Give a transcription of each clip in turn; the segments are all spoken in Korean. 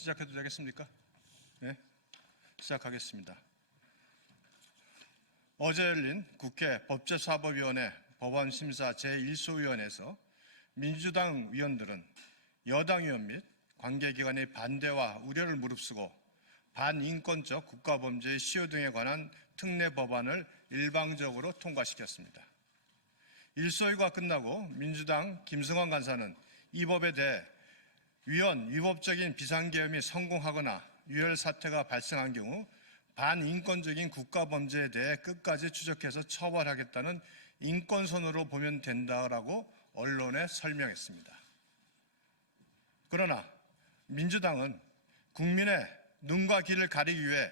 시작해도 되겠습니까? 네, 시작하겠습니다. 어제 열린 국회 법제사법위원회 법안심사 제1소위원회에서 민주당 위원들은 여당 의원 및 관계기관의 반대와 우려를 무릅쓰고 반인권적 국가범죄의 시효 등에 관한 특례 법안을 일방적으로 통과시켰습니다. 1소위가 끝나고 민주당 김승환 간사는 이 법에 대해 위헌 위법적인 비상계엄이 성공하거나 유혈 사태가 발생한 경우 반인권적인 국가범죄에 대해 끝까지 추적해서 처벌하겠다는 인권선언으로 보면 된다라고 언론에 설명했습니다. 그러나 민주당은 국민의 눈과 귀를 가리기 위해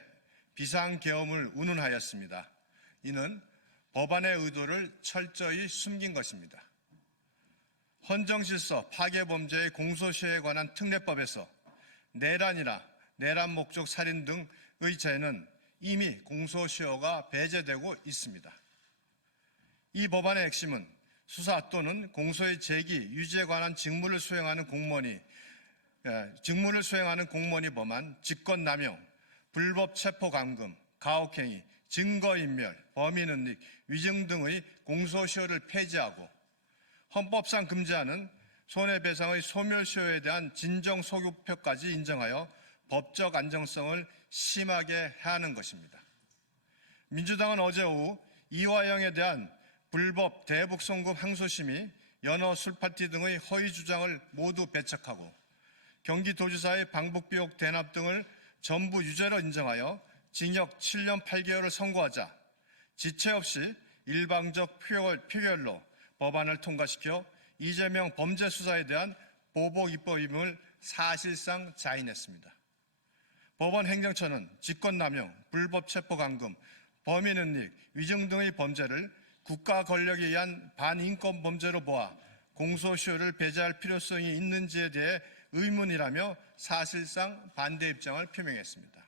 비상계엄을 운운하였습니다. 이는 법안의 의도를 철저히 숨긴 것입니다. 헌정질서 파괴범죄의 공소시효에 관한 특례법에서 내란이나 내란 목적 살인 등의 죄는 이미 공소시효가 배제되고 있습니다. 이 법안의 핵심은 수사 또는 공소의 제기, 유지에 관한 직무를 수행하는 공무원이 범한 직권남용, 불법 체포감금, 가혹행위, 증거인멸, 범인은닉, 위증 등의 공소시효를 폐지하고 헌법상 금지하는 손해배상의 소멸시효에 대한 진정소급표까지 인정하여 법적 안정성을 심하게 해하는 것입니다. 민주당은 어제 오후 이화영에 대한 불법 대북송금 항소심의 연어 술파티 등의 허위 주장을 모두 배척하고 경기도지사의 방북비혹 대납 등을 전부 유죄로 인정하여 징역 7년 8개월을 선고하자 지체 없이 일방적 표결로 법안을 통과시켜 이재명 범죄 수사에 대한 보복 입법임을 사실상 자인했습니다. 법원 행정처는 직권남용, 불법 체포감금, 범인은닉, 위증 등의 범죄를 국가 권력에 의한 반인권 범죄로 보아 공소시효를 배제할 필요성이 있는지에 대해 의문이라며 사실상 반대 입장을 표명했습니다.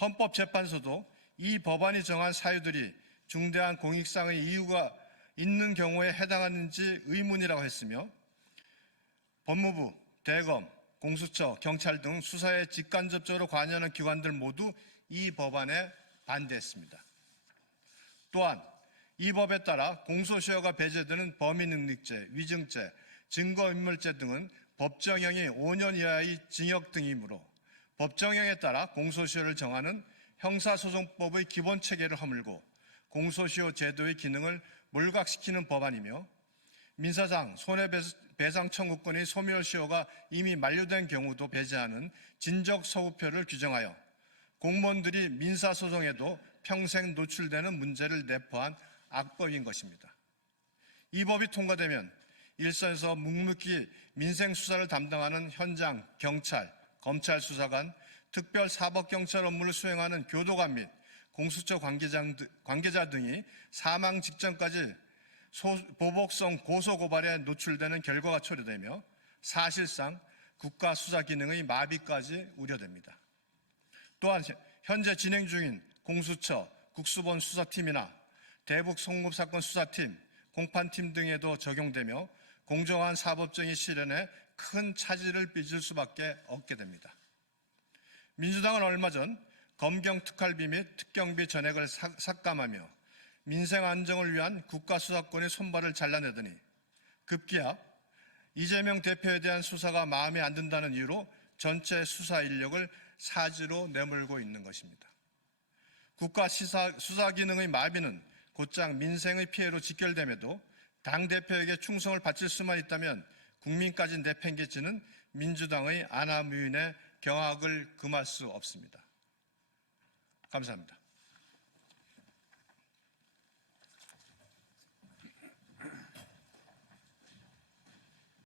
헌법재판소도 이 법안이 정한 사유들이 중대한 공익상의 이유가 있는 경우에 해당하는지 의문이라고 했으며 법무부, 대검, 공수처, 경찰 등 수사에 직간접적으로 관여하는 기관들 모두 이 법안에 반대했습니다. 또한 이 법에 따라 공소시효가 배제되는 범인능력죄, 위증죄, 증거인멸죄 등은 법정형이 5년 이하의 징역 등이므로 법정형에 따라 공소시효를 정하는 형사소송법의 기본체계를 허물고 공소시효 제도의 기능을 몰각시키는 법안이며 민사상 손해배상 청구권의 소멸시효가 이미 만료된 경우도 배제하는 진적소급표를 규정하여 공무원들이 민사소송에도 평생 노출되는 문제를 내포한 악법인 것입니다. 이 법이 통과되면 일선에서 묵묵히 민생수사를 담당하는 현장, 경찰, 검찰 수사관, 특별사법경찰 업무를 수행하는 교도관 및 공수처 관계자 등이 사망 직전까지 보복성 고소고발에 노출되는 결과가 초래되며 사실상 국가 수사 기능의 마비까지 우려됩니다. 또한 현재 진행 중인 공수처, 국수본 수사팀이나 대북 송금 사건 수사팀, 공판팀 등에도 적용되며 공정한 사법정의 실현에 큰 차질을 빚을 수밖에 없게 됩니다. 민주당은 얼마 전 검경 특활비 및 특경비 전액을 삭감하며 민생 안정을 위한 국가 수사권의 손발을 잘라내더니 급기야 이재명 대표에 대한 수사가 마음에 안 든다는 이유로 전체 수사 인력을 사지로 내몰고 있는 것입니다. 국가 수사 기능의 마비는 곧장 민생의 피해로 직결됨에도 당대표에게 충성을 바칠 수만 있다면 국민까지 내팽개치는 민주당의 안하무인의 경악을 금할 수 없습니다. 감사합니다.